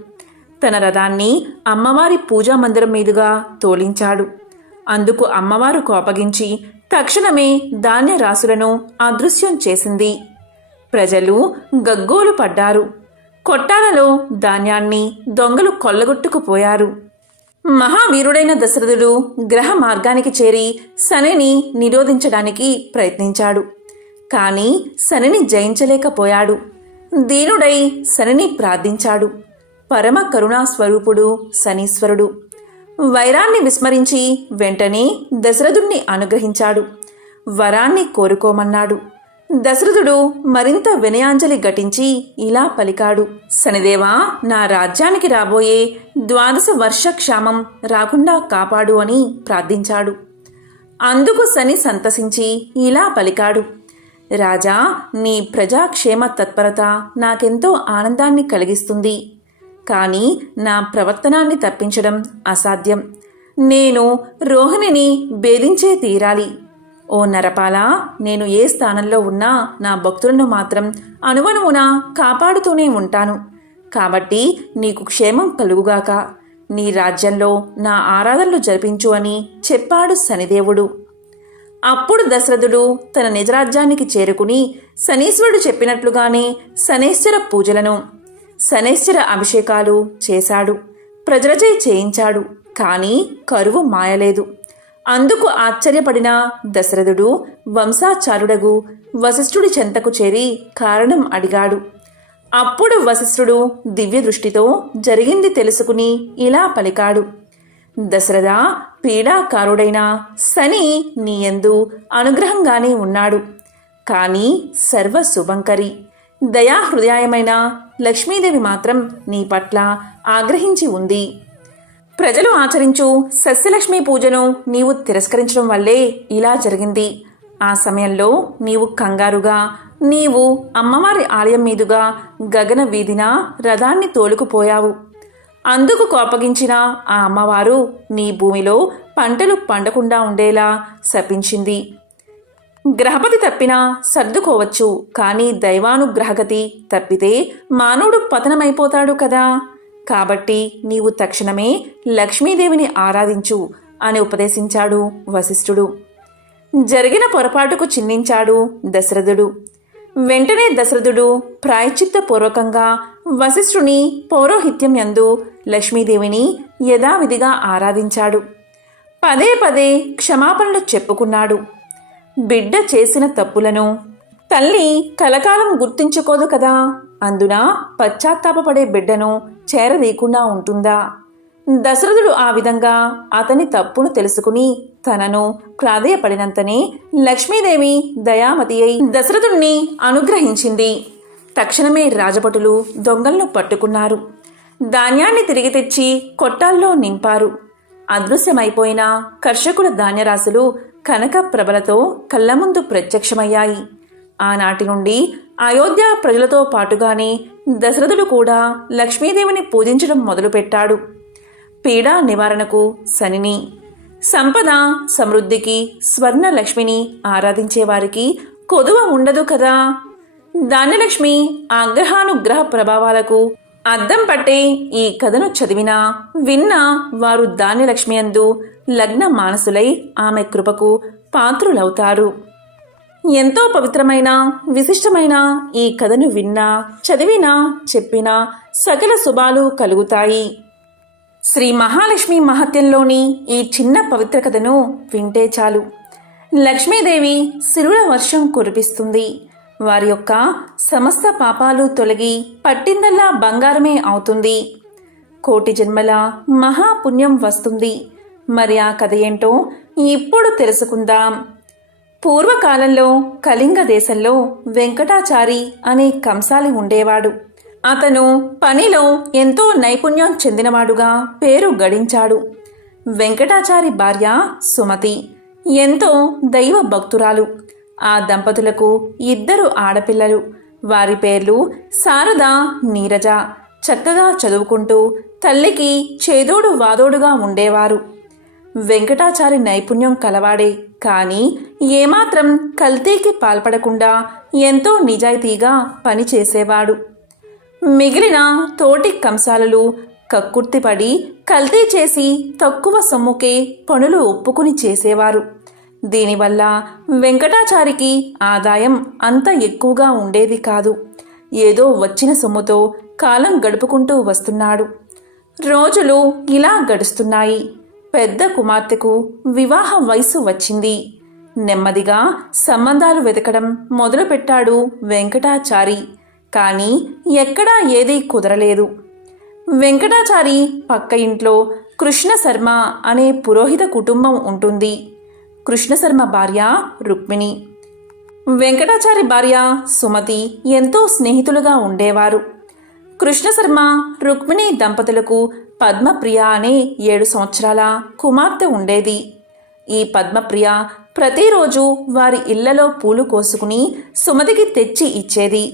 తన రథాన్ని అమ్మవారి పూజా మందిరం మీదుగా తోలించాడు. అందుకు అమ్మవారు కోపగించి తక్షణమే ధాన్య రాశులను అదృశ్యం చేసింది. ప్రజలు గగ్గోలు పడ్డారు. కొట్టాలలో ధాన్యాన్ని దొంగలు కొల్లగొట్టుకుపోయారు. మహావీరుడైన దశరథుడు గ్రహ మార్గానికి చేరి శనిని నిరోధించడానికి ప్రయత్నించాడు. కానీ శనిని జయించలేకపోయాడు. దీనుడై శనిని ప్రార్థించాడు. పరమ కరుణా స్వరూపుడు శనీశ్వరుడు వైరాన్ని విస్మరించి వెంటనే దశరథుణ్ణి అనుగ్రహించాడు. వరాన్ని కోరుకోమన్నాడు. దశరథుడు మరింత వినయాంజలి ఘటించి ఇలా పలికాడు: శనిదేవా, నా రాజ్యానికి రాబోయే 12 వర్ష క్షామం రాకుండా కాపాడు అని ప్రార్థించాడు. అందుకు శని సంతసించి ఇలా పలికాడు: రాజా, నీ ప్రజాక్షేమ తత్పరత నాకెంతో ఆనందాన్ని కలిగిస్తుంది. కానీ నా ప్రవర్తనాన్ని తప్పించడం అసాధ్యం. నేను రోహిణిని భేదించే తీరాలి. ఓ నరపాల, నేను ఏ స్థానంలో ఉన్నా నా భక్తులను మాత్రం అణువణువున కాపాడుతూనే ఉంటాను. కాబట్టి నీకు క్షేమం కలుగుగాక. నీ రాజ్యంలో నా ఆరాధనలు జరిపించు అని చెప్పాడు శనిదేవుడు. అప్పుడు దశరథుడు తన నిజరాజ్యానికి చేరుకుని శనీశ్వరుడు చెప్పినట్లుగానే శనేశ్వర పూజలను, శనేశ్వర అభిషేకాలు చేశాడు. ప్రజలచే చేయించాడు. కానీ కరువు మాయలేదు. అందుకు ఆశ్చర్యపడిన దశరథుడు వంశాచారుడగు వశిష్ఠుడి చెంతకు చేరి కారణం అడిగాడు. అప్పుడు వశిష్ఠుడు దివ్య దృష్టితో జరిగింది తెలుసుకుని ఇలా పలికాడు: దశరథ, పీడాకారుడైన శని నీయందు అనుగ్రహంగానే ఉన్నాడు. కానీ సర్వశుభంకరి దయాహృదయమైన లక్ష్మీదేవి మాత్రం నీ పట్ల ఆగ్రహించి ఉంది. ప్రజలు ఆచరించు సస్యలక్ష్మీ పూజను నీవు తిరస్కరించడం వల్లే ఇలా జరిగింది. ఆ సమయంలో నీవు కంగారుగా నీవు అమ్మవారి ఆలయం మీదుగా గగన వీధిన రథాన్ని తోలుకుపోయావు. అందుకు కోపగించిన ఆ అమ్మవారు నీ భూమిలో పంటలు పండకుండా ఉండేలా శపించింది. గ్రహపతి తప్పినా సర్దుకోవచ్చు, కానీ దైవానుగ్రహగతి తప్పితే మానవుడు పతనమైపోతాడు కదా. కాబట్టి నీవు తక్షణమే లక్ష్మీదేవిని ఆరాధించు అని ఉపదేశించాడు వశిష్ఠుడు. జరిగిన పొరపాటుకు చిందించాడు దశరథుడు. వెంటనే దశరథుడు ప్రాయశ్చిత్తపూర్వకంగా వశిష్ఠుని పౌరోహిత్యం యందు లక్ష్మీదేవిని యథావిధిగా ఆరాధించాడు. పదే పదే క్షమాపణలు చెప్పుకున్నాడు. బిడ్డ చేసిన తప్పులను తల్లి కలకాలం గుర్తించుకోదు కదా. అందున పశ్చాత్తాపపడే బిడ్డను చేరదీయకుండా ఉంటుందా? దశరథుడు ఆ విధంగా అతని తప్పును తెలుసుకుని తనను ప్రాధేయపడినంతనే లక్ష్మీదేవి దయామతి అయి దశరథుణ్ణి అనుగ్రహించింది. తక్షణమే రాజభటులు దొంగలను పట్టుకున్నారు. ధాన్యాన్ని తిరిగి తెచ్చి కొట్టాల్లో నింపారు. అదృశ్యమైపోయిన కర్షకుల ధాన్యరాశులు కనక ప్రభలతో కళ్ళ ముందు ప్రత్యక్షమయ్యాయి. ఆనాటి నుండి అయోధ్య ప్రజలతో పాటుగానే దశరథుడు కూడా లక్ష్మీదేవిని పూజించడం మొదలుపెట్టాడు. పీడా నివారణకు శనిని, సంపద సమృద్ధికి స్వర్ణలక్ష్మిని ఆరాధించేవారికి కొదువ ఉండదు కదా. ధాన్యలక్ష్మి ఆగ్రహానుగ్రహ ప్రభావాలకు అద్దం పట్టే ఈ కథను చదివినా విన్నా వారు ధాన్యలక్ష్మి అందు లగ్న మానసులై ఆమె కృపకు పాత్రులవుతారు. ఎంతో పవిత్రమైన విశిష్టమైన ఈ కథను విన్నా చదివినా చెప్పినా సకల శుభాలు కలుగుతాయి. శ్రీ మహాలక్ష్మి మహత్యంలోని ఈ చిన్న పవిత్ర కథను వింటే చాలు లక్ష్మీదేవి సిరుల వర్షం కురిపిస్తుంది. వారి యొక్క సమస్త పాపాలు తొలగి పట్టిందల్లా బంగారమే అవుతుంది. కోటి జన్మల మహాపుణ్యం వస్తుంది. మరి ఆ కథ ఏంటో ఇప్పుడు తెలుసుకుందాం. పూర్వకాలంలో కళింగ దేశంలో వెంకటాచారి అనే కంసాలి ఉండేవాడు. అతను పనిలో ఎంతో నైపుణ్యం చెందినవాడుగా పేరు గడించాడు. వెంకటాచారి భార్య సుమతి ఎంతో దైవ భక్తురాలు. ఆ దంపతులకు 2 ఆడపిల్లలు. వారి పేర్లు శారద, నీరజ. చక్కగా చదువుకుంటూ తల్లికి చేదోడు వాదోడుగా ఉండేవారు. వెంకటాచారి నైపుణ్యం కలవాడే, కానీ ఏమాత్రం కల్తీకి పాల్పడకుండా ఎంతో నిజాయితీగా పనిచేసేవాడు. మిగిలిన తోటి కంసాలులు కక్కుర్తిపడి కల్తీ చేసి తక్కువ సొమ్ముకే పనులు ఒప్పుకుని చేసేవారు. దీనివల్ల వెంకటాచారికి ఆదాయం అంత ఎక్కువగా ఉండేది కాదు. ఏదో వచ్చిన సొమ్ముతో కాలం గడుపుకుంటూ వస్తున్నాడు. రోజులు ఇలా గడుస్తున్నాయి. పెద్ద కుమార్తెకు వివాహ వయసు వచ్చింది. నెమ్మదిగా సంబంధాలు వెతకడం మొదలుపెట్టాడు వెంకటాచారి. కానీ ఎక్కడా ఏదీ కుదరలేదు. వెంకటాచారి పక్క ఇంట్లో కృష్ణశర్మ అనే పురోహిత కుటుంబం ఉంటుంది. కృష్ణశర్మ భార్య రుక్మిణి, వెంకటాచారి భార్య సుమతి ఎంతో స్నేహితులుగా ఉండేవారు. కృష్ణశర్మ రుక్మిణి దంపతులకు పద్మప్రియ అనే 7 సంవత్సరాల కుమార్తె ఉండేది. ఈ పద్మప్రియ ప్రతిరోజు వారి ఇళ్లలో పూలు కోసుకుని సుమతికి తెచ్చి ఇచ్చేది.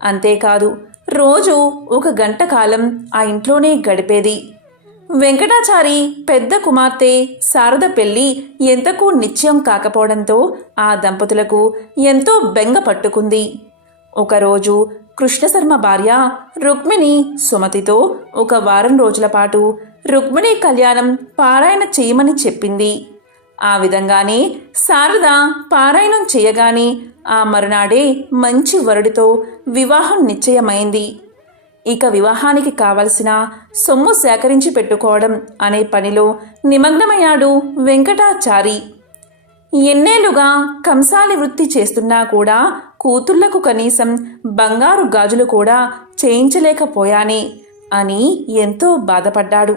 అంతేకాదు రోజు 1 గంట కాలం ఆ ఇంట్లోనే గడిపేది. వెంకటాచారి పెద్ద కుమార్తె శారద పెళ్లి ఎంతకు నిశ్చయం కాకపోవడంతో ఆ దంపతులకు ఎంతో బెంగ పట్టుకుంది. ఒకరోజు కృష్ణశర్మ భార్య రుక్మిణి సుమతితో 1 వారం రోజుల పాటు రుక్మిణి కళ్యాణం పారాయణ చేయమని చెప్పింది. ఆ విధంగానే శారద పారాయణం చేయగానే ఆ మరునాడే మంచి వరుడితో వివాహం నిశ్చయమైంది. ఇక వివాహానికి కావలసిన సొమ్ము సేకరించి పెట్టుకోవడం అనే పనిలో నిమగ్నమయ్యాడు వెంకటాచారి. ఎన్నేళ్లుగా కంసాలి వృత్తి చేస్తున్నా కూడా కూతుళ్లకు కనీసం బంగారు గాజులు కూడా చేయించలేకపోయానే అని ఎంతో బాధపడ్డాడు.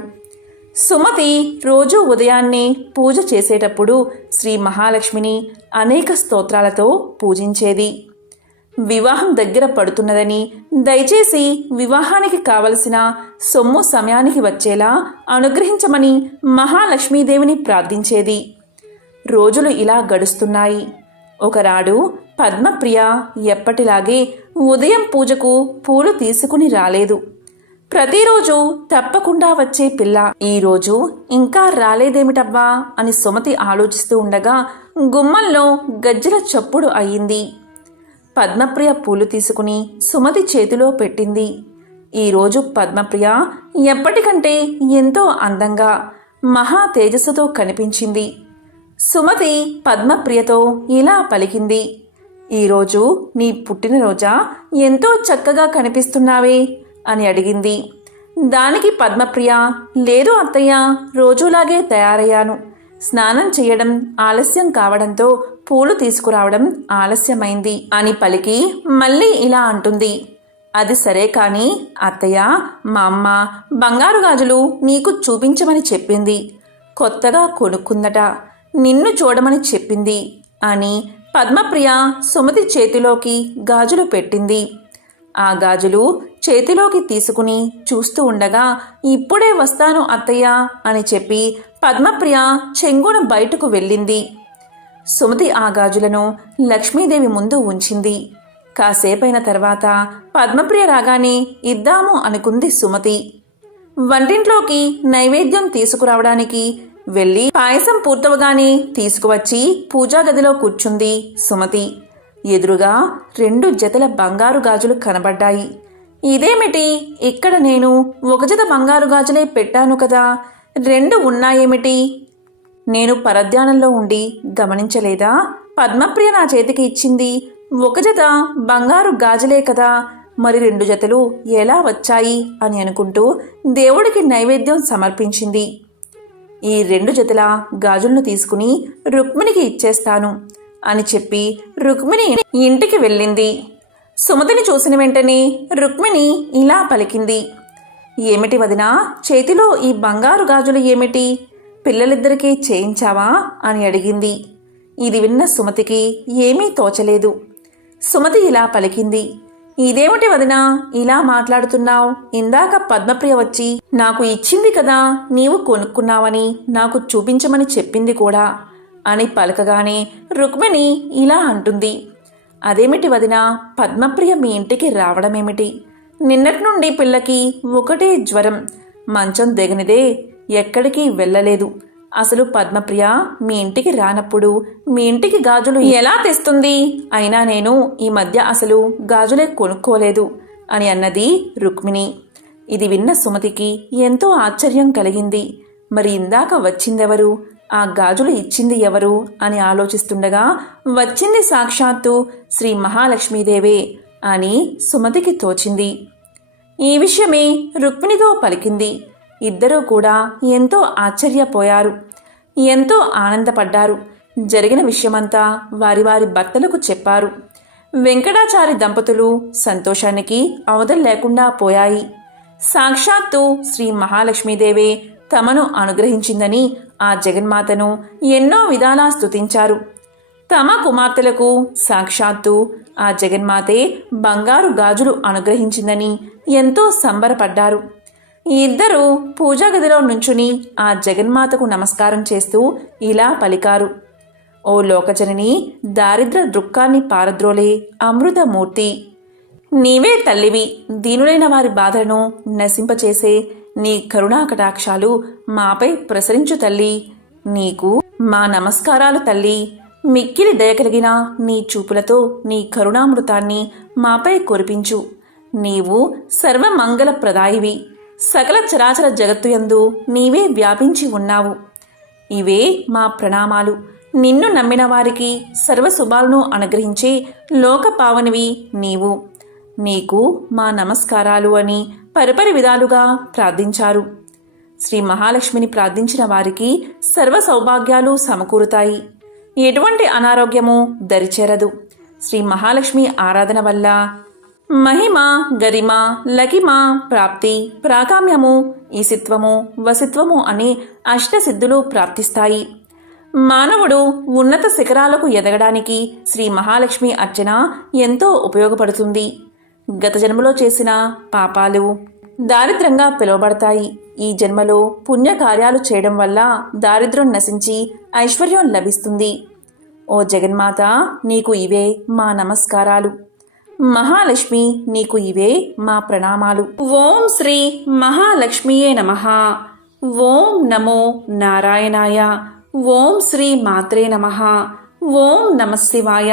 సుమతి రోజూ ఉదయాన్నే పూజ చేసేటప్పుడు శ్రీ మహాలక్ష్మిని అనేక స్తోత్రాలతో పూజించేది. వివాహం దగ్గర పడుతున్నదని దయచేసి వివాహానికి కావలసిన సొమ్ము సమయానికి వచ్చేలా అనుగ్రహించమని మహాలక్ష్మీదేవిని ప్రార్థించేది. రోజులు ఇలా గడుస్తున్నాయి. ఒకనాడు పద్మప్రియ ఎప్పటిలాగే ఉదయం పూజకు పూలు తీసుకుని రాలేదు. ప్రతిరోజు తప్పకుండా వచ్చే పిల్ల ఈరోజు ఇంకా రాలేదేమిటవ్వా అని సుమతి ఆలోచిస్తూ ఉండగా గుమ్మంలో గజ్జెల చప్పుడు అయింది. పద్మప్రియ పూలు తీసుకుని సుమతి చేతిలో పెట్టింది. ఈరోజు పద్మప్రియ ఎప్పటికంటే ఎంతో అందంగా మహా తేజస్సుతో కనిపించింది. సుమతి పద్మప్రియతో ఇలా పలికింది, ఈరోజు నీ పుట్టినరోజా? ఎంతో చక్కగా కనిపిస్తున్నావే అని అడిగింది. దానికి పద్మప్రియ, లేదు అత్తయ్య, రోజులాగే తయారయ్యాను. స్నానం చేయడం ఆలస్యం కావడంతో పూలు తీసుకురావడం ఆలస్యమైంది అని పలికి మళ్ళీ ఇలా అంటుంది, అది సరే కానీ అత్తయ్య, మా అమ్మ బంగారు గాజులు నీకు చూపించమని చెప్పింది. కొత్తగా కొనుక్కుందట, నిన్ను చూడమని చెప్పింది అని పద్మప్రియ సుమతి చేతిలోకి గాజులు పెట్టింది. ఆ గాజులు చేతిలోకి తీసుకుని చూస్తూ ఉండగా ఇప్పుడే వస్తాను అత్తయ్య అని చెప్పి పద్మప్రియ చెంగున బయటకు వెళ్ళింది. సుమతి ఆ గాజులను లక్ష్మీదేవి ముందు ఉంచింది. కాసేపైన తర్వాత పద్మప్రియ రాగానే ఇద్దాము అనుకుంది సుమతి. వంటింట్లోకి నైవేద్యం తీసుకురావడానికి వెళ్ళి పాయసం పూర్తవగానే తీసుకువచ్చి పూజా గదిలో కూర్చుంది సుమతి. ఎదురుగా 2 జతల బంగారు గాజులు కనబడ్డాయి. ఇదేమిటి, ఇక్కడ నేను 1 జత బంగారు గాజులే పెట్టాను కదా, 2 ఉన్నాయేమిటి? నేను పరధ్యానంలో ఉండి గమనించలేదా? పద్మప్రియ నా చేతికి ఇచ్చింది 1 జత బంగారు గాజులే కదా, మరి 2 జతలు ఎలా వచ్చాయి అని అనుకుంటూ దేవుడికి నైవేద్యం సమర్పించింది. ఈ 2 జతల గాజులను తీసుకుని రుక్మిణికి ఇచ్చేస్తాను అని చెప్పి రుక్మిణి ఇంటికి వెళ్ళింది. సుమతిని చూసిన వెంటనే రుక్మిణి ఇలా పలికింది. ఏమిటి వదినా, చేతిలో ఈ బంగారు గాజులు ఏమిటి? పిల్లలిద్దరికీ చేయించావా అని అడిగింది. ఇది విన్న సుమతికి ఏమీ తోచలేదు. సుమతి ఇలా పలికింది. ఇదేమిటి వదినా, ఇలా మాట్లాడుతున్నావు? ఇందాక పద్మప్రియ వచ్చి నాకు ఇచ్చింది కదా, నీవు కొనుక్కున్నావని నాకు చూపించమని చెప్పింది కూడా అని పలకగానే రుక్మిణి ఇలా అంటుంది. అదేమిటి వదినా, పద్మప్రియ మీ ఇంటికి రావడమేమిటి? నిన్నటి నుండి పిల్లకి ఒకటే జ్వరం, మంచం దిగనిదే, ఎక్కడికి వెళ్ళలేదు. అసలు పద్మప్రియ మీ ఇంటికి రానప్పుడు మీ ఇంటికి గాజులు ఎలా తెస్తుంది? అయినా నేను ఈ మధ్య అసలు గాజులే కొనుక్కోలేదు అని అన్నది రుక్మిణి. ఇది విన్న సుమతికి ఎంతో ఆశ్చర్యం కలిగింది. మరి ఇందాక వచ్చిందెవరు, ఆ గాజులు ఇచ్చింది ఎవరు అని ఆలోచిస్తుండగా వచ్చింది సాక్షాత్తు శ్రీ మహాలక్ష్మీదేవే అని సుమతికి తోచింది. ఈ విషయమే రుక్మిణితో పలికింది. ఇద్దరూ కూడా ఎంతో ఆశ్చర్యపోయారు, ఎంతో ఆనందపడ్డారు. జరిగిన విషయమంతా వారి వారి భర్తలకు చెప్పారు. వెంకటాచారి దంపతులు సంతోషానికి అవధులు లేకుండా పోయాయి. సాక్షాత్తు శ్రీ మహాలక్ష్మీదేవే తమను అనుగ్రహించిందని ఆ జగన్మాతను ఎన్నో విధాలా స్తుతించారు. తమ కుమార్తెలకు సాక్షాత్తు ఆ జగన్మాతే బంగారు గాజులు అనుగ్రహించిందని ఎంతో సంబరపడ్డారు. ఇద్దరూ పూజా గదిలో నుంచుని ఆ జగన్మాతకు నమస్కారం చేస్తూ ఇలా పలికారు. ఓ లోకజనని, దారిద్ర దుఃఖాన్ని పారద్రోలే అమృతమూర్తి, నీవే తల్లివి. దీనులైన వారి బాధలను నశింపచేసే నీ కరుణా కటాక్షాలు మాపై ప్రసరించు తల్లి. నీకు మా నమస్కారాలు తల్లి. మిక్కిలి దయకలిగిన నీ చూపులతో నీ కరుణామృతాన్ని మాపై కురిపించు. నీవు సర్వమంగళ ప్రదాయివి. సకల చరాచర జగత్తు యందు నీవే వ్యాపించి ఉన్నావు. ఇవే మా ప్రణామాలు. నిన్ను నమ్మిన వారికి సర్వశుభాలను అనుగ్రహించే లోకపావనివి నీవు. నీకు మా నమస్కారాలు అని పరిపరి విధాలుగా ప్రార్థించారు. శ్రీ మహాలక్ష్మిని ప్రార్థించిన వారికి సర్వ సౌభాగ్యాలు సమకూరుతాయి. ఎటువంటి అనారోగ్యము దరిచేరదు. శ్రీ మహాలక్ష్మి ఆరాధన వల్ల మహిమ, గరిమ, లకిమ, ప్రాప్తి, ప్రాకామ్యము, ఈసిత్వము, వసిత్వము అనే అష్టసిద్ధులు ప్రాప్తిస్తాయి. మానవుడు ఉన్నత శిఖరాలకు ఎదగడానికి శ్రీ మహాలక్ష్మి అర్చన ఎంతో ఉపయోగపడుతుంది. గత జన్మలో చేసిన పాపాలు దారిద్ర్యంగా పిలువబడతాయి. ఈ జన్మలో పుణ్యకార్యాలు చేయడం వల్ల దారిద్ర్యం నశించి ఐశ్వర్యం లభిస్తుంది. ఓ జగన్మాత, నీకు ఇవే మా నమస్కారాలు. మహాలక్ష్మి, నీకు ఇవే మా ప్రణామాలు. ఓం శ్రీ మహాలక్ష్మియే నమః. ఓం నమో నారాయణాయ. ఓం శ్రీ మాత్రే నమః. ఓం నమః శివాయ.